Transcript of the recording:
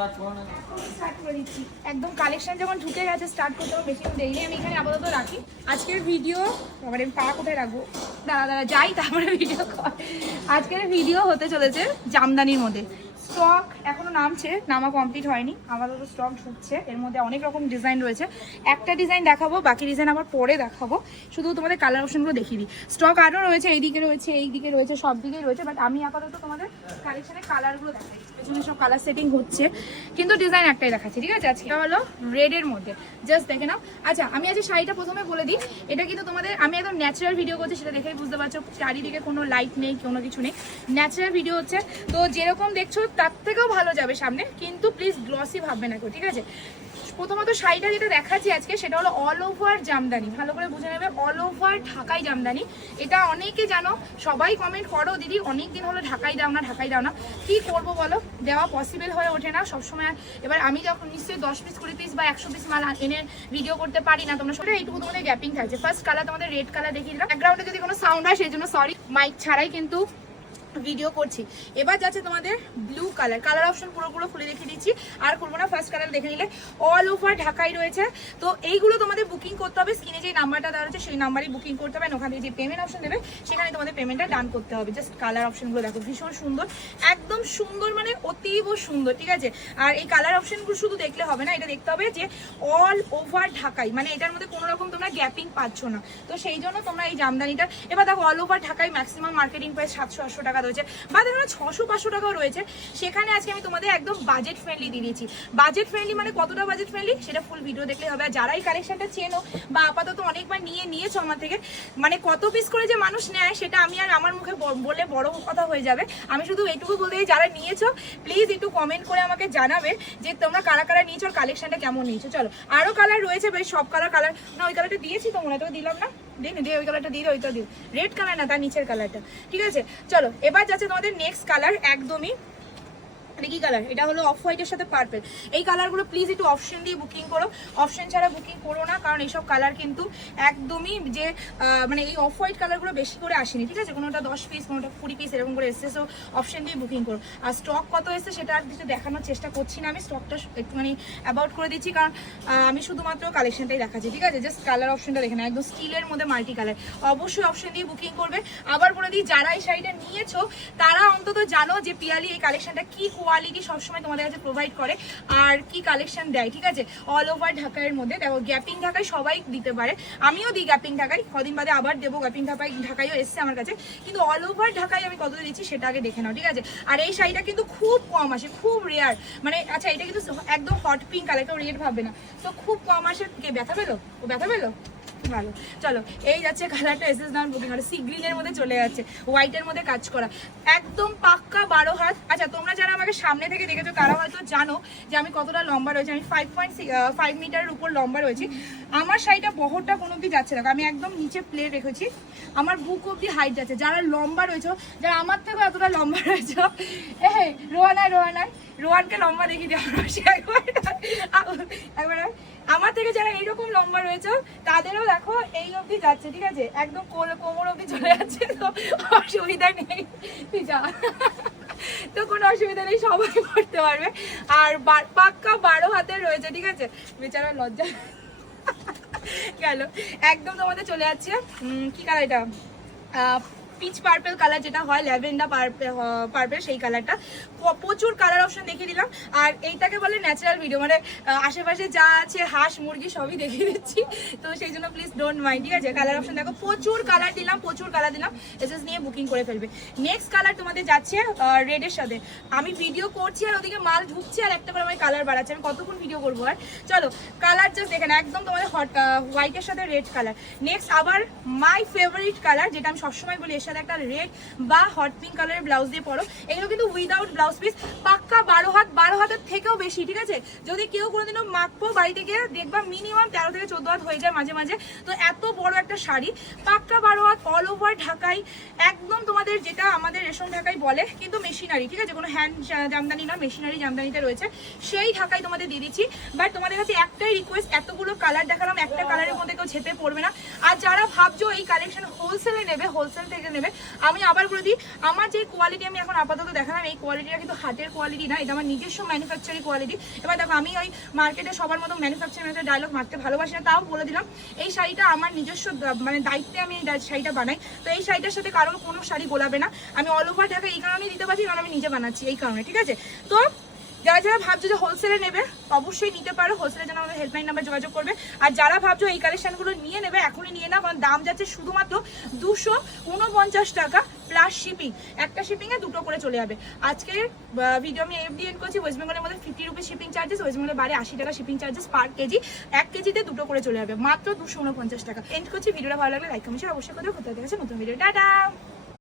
Start করো দিচ্ছি। একদম কালেকশন যখন ঢুকে গেছে স্টার্ট করতে হবে বেশি দেরি আমি এখানে আপাতত রাখি। আজকের ভিডিও এবারে আমি পা কোথায় রাখব? দাঁড়া দাঁড়া, যাই, তারপরে ভিডিও কর। আজকের ভিডিও হতে চলেছে জামদানির মধ্যে। স্টক এখনও নামছে, নামা কমপ্লিট হয়নি। আপাতত স্টক ঢুকছে। এর মধ্যে অনেক রকম ডিজাইন রয়েছে। একটা ডিজাইন দেখাবো, বাকি ডিজাইন আবার পরে দেখাবো। শুধু তোমাদের কালার অপশনগুলো দেখিয়ে দিই। স্টক আরও রয়েছে, এইদিকে রয়েছে এই দিকে রয়েছে সব দিকেই রয়েছে বাট আমি আপাতত তোমাদের কালেকশনের কালারগুলো দেখাই পেছনে সব কালার সেটিং হচ্ছে। কিন্তু ডিজাইন একটাই দেখাচ্ছি, ঠিক আছে? আজকে হলো রেডের মধ্যে। জাস্ট দেখে নাও। আচ্ছা আমি আজকে শাড়িটা প্রথমে বলে দিই। এটা কিন্তু তোমাদের, আমি একদম ন্যাচারাল ভিডিও করছি, সেটা দেখেই বুঝতে পারছ। চারিদিকে কোনো লাইট নেই, কোনো কিছু নেই। ন্যাচারাল ভিডিও হচ্ছে। তো যেরকম দেখছ, তার থেকেও ভালো যাবে সামনে। কিন্তু প্লিজ গ্লসি ভাববে না কেউ, ঠিক আছে? প্রথমত শাড়িটা যেটা দেখাচ্ছি আজকে, সেটা হলো অল ওভার জামদানি। ভালো করে বুঝে নেবে অল ওভার ঢাকাই জামদানি। এটা অনেকে জানো, সবাই কমেন্ট করো, দিদি অনেক দিন হলো ঢাকাই দাও না, ঢাকাই দাও না। কি করব বলো? দেওয়া পসিবল হয়ে ওঠে না, সবসময় এবার আমি যখন নিশ্চয়ই দশ পিস কুড়ি পিস বা একশো পিস মাল এনে ভিডিও করতে পারি না, তোমরা সবাই এইটুকু তোমাদের গ্যাপিং থাকছে। ফার্স্ট কালার তোমাদের রেড কালার দেখিয়ে দিলাম। ব্যাকগ্রাউন্ডে যদি কোনো সাউন্ড হয়, সেই জন্য সরি মাইক ছাড়াই কিন্তু ভিডিও করছি। এবার যাচ্ছে তোমাদের ব্লু কালার কালার অপশন পুরো পুরো খুলে দেখিয়ে দিচ্ছি। আর করব না ফার্স্ট কালার দেখে নিলে অল ওভার ঢাকাই রয়েছে। তো এইগুলো তোমাদের বুকিং করতে হবে। স্ক্রিনে যে নাম্বারটা দেওয়া রয়েছে, সেই নাম্বারই বুকিং করতে হবে। ওখানে যে পেমেন্ট অপশন দেবে, সেখানে তোমাদের পেমেন্টটা ডান করতে হবে। জাস্ট কালার অপশনগুলো দেখো, ভীষণ সুন্দর। একদম সুন্দর মানে অতীব সুন্দর, ঠিক আছে? আর এই কালার অপশনগুলো শুধু দেখলে হবে না, এটা দেখতে হবে যে অল ওভার ঢাকাই মানে এটার মধ্যে কোনো রকম তোমরা গ্যাপিং পাচ্ছ না। তো সেই জন্য তোমরা এই জামদানিটা, এবার দেখো অল ওভার ঢাকায় ম্যাক্সিমাম মার্কেটিং প্রাইস সাতশো আটশো টাকা রয়েছে। বা দেখো ছশো, পাঁচশো টাকাও রয়েছে। সেখানে আজকে আমি তোমাদের একদম বাজেট ফ্রেন্ডলি দিয়ে দিয়েছি। বাজেট ফ্রেন্ডলি মানে কতটা বাজেট ফ্রেন্ডলি সেটা ফুল ভিডিও দেখলে হবে। আর যারা এই কালেকশনটা চেনো বা আপাতত অনেকবার নিয়ে নিয়েছো আমার থেকে মানে কত পিস করে যে মানুষ নেয়, সেটা আমি আর আমার মুখে বলে বড় কথা হয়ে যাবে। আমি শুধু এইটুকু বলতে যারা নিয়েছো প্লিজ একটু কমেন্ট করে আমাকে জানাবে যে তোমরা কারা কারা নিয়েছো আর কালেকশনটা কেমন নিয়েছো। চলো আরও কালার রয়েছে, বেশ সব কালার কালার না, ওই কালারটা দিয়েছি তো, মনে হয় দিলাম না? দিন, দিয়ে ওই কালারটা দিয়ে ওইটা দিন রেড কালার না, তার নিচের কালারটা ঠিক আছে? চলো, এবার যাচ্ছে তোমাদের নেক্সট কালার একদমই এটা কি কালার এটা হলো অফ হোয়াইটের সাথে পার্পেল এই কালারগুলো প্লিজ একটু অপশন দিয়ে বুকিং করো। অপশন ছাড়া বুকিং করো না, কারণ এইসব কালার কিন্তু একদমই যে মানে এই অফ হোয়াইট কালারগুলো বেশি করে আসেনি, ঠিক আছে? কোনোটা দশ পিস কোনোটা কুড়ি পিস এরকম করে এসছে সো অপশন দিয়ে বুকিং করো। আর স্টক কত এসছে সেটা আর কিছু দেখানোর চেষ্টা করছি না, আমি স্টকটা একটুখানি অ্যাবাউট করে দিচ্ছি, কারণ আমি শুধুমাত্র কালেকশনটাই দেখাচ্ছি, ঠিক আছে? জাস্ট কালার অপশনটা দেখে না একদম স্টিলের মধ্যে মাল্টি কালার অবশ্যই অপশন দিয়ে বুকিং করবে। আবার বলে দিই, যারা এই শাড়িটা নিয়েছো, তারা অন্তত জানো যে পিয়ালি এই কালেকশনটা কি কোয়ালিটি সবসময় তোমাদের কাছে প্রোভাইড করে। আর কি কালেকশন দেয়, ঠিক আছে? অল ওভার ঢাকার মধ্যে। দেখো গ্যাপিং ঢাকায় সবাই দিতে পারে। আমিও দিই গ্যাপিং ঢাকায় কদিন বাদে আবার দেবো গ্যাপিং ঢাকায় ঢাকাইও এসছে আমার কাছে। কিন্তু অল ওভার ঢাকায় আমি কত দিচ্ছি সেটা আগে দেখে নাও, ঠিক আছে? আর এই শাড়িটা কিন্তু খুব কম আসে, খুব রেয়ার মানে আচ্ছা এটা কিন্তু একদম হট পিঙ্ক কালার কেউ রেড ভাববে না। তো খুব কম আসে। কে, ব্যথা পেল? ও ব্যথা পেল? ভালো। চলো, এই যাচ্ছে কালারটা এস এস বুকিং করে সি গ্রিনের মধ্যে চলে যাচ্ছে হোয়াইটের মধ্যে কাজ করা। একদম পাক্কা বারো হাত। আচ্ছা তোমরা যারা আমাকে সামনে থেকে দেখেছ, তারা হয়তো জানো যে আমি কতটা লম্বা রয়েছে। আমি ফাইভ পয়েন্ট ফাইভ মিটারের উপর লম্বা রয়েছি। আমার শাড়িটা বহরটা কোনো অব্দি যাচ্ছে না। আমি একদম নিচে প্লেট রেখেছি। আমার বুক অব্দি হাইট যাচ্ছে। যারা লম্বা রয়েছে, যারা আমার থেকেও এতটা লম্বা রয়েছে এ রোহানায় রোহানায় রোহানকে লম্বা দেখি দিয়ে একবার একবার। আমার থেকে যারা এইরকম লম্বা রয়েছে, তাদেরও দেখো এই অবধি যাচ্ছে, ঠিক আছে? একদম কোমর অবধি চলে যাচ্ছে, তো অসুবিধা নেই। যা। তো কোনো অসুবিধা নেই, সবাই পড়তে পারবে। আর পাক্কা বারো হাতে রয়েছে, ঠিক আছে? বেচারা লজ্জা গেল। একদম তোমাদের চলে যাচ্ছে। কি কালার এটা? পিচ পার্পেল কালার যেটা হয় ল্যাভেন্ডার পার্পেল সেই কালারটা প্রচুর কালার অপশন দেখিয়ে দিলাম। আর এইটাকে বলে ন্যাচারাল ভিডিও মানে আশেপাশে যা আছে, হাঁস, মুরগি, সবই দেখিয়ে দিচ্ছি। তো সেই জন্য প্লিজ ডোন্ট মাইন্ড ঠিক আছে? কালার অপশন দেখো, প্রচুর কালার দিলাম, প্রচুর কালার দিলাম। এসএস নিয়ে বুকিং করে ফেলবে। নেক্সট কালার তোমাদের যাচ্ছে রেডের সাথে। আমি ভিডিও করছি আর ওদিকে মাল ঢুকছে আর একটা করে আমি কালার বাড়াচ্ছি। আমি কতক্ষণ ভিডিও করব আর? চলো কালার জাস্ট দেখেন একদম তোমাদের হট হোয়াইটের সাথে রেড কালার নেক্সট আবার মাই ফেভারিট কালার যেটা আমি সবসময় বলি, এর সাথে একটা রেড বা হট পিঙ্ক কালারের ব্লাউজ দিয়ে পরো। এগুলো কিন্তু উইদাউট ব্লাউজ পিস পাক্কা বারো হাত, বারো হাতের থেকেও বেশি, ঠিক আছে? যদি কেউ কোনোদিনও মাখবো বাড়িতে গিয়ে দেখবা মিনিমাম তেরো থেকে চোদ্দ হাত হয়ে যায় মাঝে মাঝে। তো এত বড় একটা শাড়ি, পাক্কা বারো হাত অল ওভার ঢাকাই, একদম তোমাদের যেটা আমাদের রেশন ঢাকাই বলে, কিন্তু মেশিনারি ঠিক আছে? কোনো হ্যান্ড জামদানি না মেশিনারি জামদানিতে রয়েছে। সেই ঢাকাই তোমাদের দিয়ে দিচ্ছি। বাট তোমাদের কাছে একটাই রিকোয়েস্ট এতগুলো কালার দেখালাম, একটা কালারের মধ্যে কেউ ঝেপে পড়বে না। আর যারা ভাবছ এই কালেকশন হোলসেলে নেবে হোলসেল থেকে নেবে নেবে আমি আবার বলে দিই, আমার যে কোয়ালিটি আমি এখন আপাতত দেখালাম, এই কোয়ালিটিটা কিন্তু হাতের কোয়ালিটি না, এটা আমার নিজস্ব ম্যানুফ্যাকচারিং কোয়ালিটি এবার দেখো, আমি ওই মার্কেটে সবার মতো ম্যানুফ্যাকচারিং একটা ডায়লগ মারতে ভালোবাসি না, তাও বলে দিলাম, এই শাড়িটা আমার নিজস্ব মানে দায়িত্বে আমি এই শাড়িটা বানাই। তো এই শাড়িটার সাথে কারোর কোনো শাড়ি গোলাবে না। আমি অল ওভার ঢাকা এই কারণেই দিতে পারছি, কারণ আমি নিজে বানাচ্ছি, এই কারণে, ঠিক আছে? তো যারা যারা ভাবছ যে হোলসেলে নেবে, অবশ্যই নিতে পারো। হোলসেলের জন্য আমাদের হেল্পলাইন নাম্বার যোগাযোগ করবে। আর যারা ভাবছ এই কালেকশনগুলো নিয়ে নেবে, এখনই নিয়ে নাও, কারণ দাম যাচ্ছে শুধুমাত্র দুশো উনপঞ্চাশ টাকা প্লাস শিপিং একটা শিপিংয়ে দুটো করে চলে যাবে। আজকের ভিডিও আমি এফডি এন্ড করছি ওয়েস্ট বেঙ্গলের মধ্যে fifty rupees shipping charges west বেঙ্গলের বাড়ি আশি টাকা শিপিং চার্জেস পার কেজি এক কেজিতে দুটো করে চলে যাবে, মাত্র দুশো উনপঞ্চাশ টাকা। এন্ড করছি, ভিডিওটা ভালো লাগলে লাইক কমেন্ট অবশ্যই করে। হতে গেছে নতুন ভিডিও টাটা!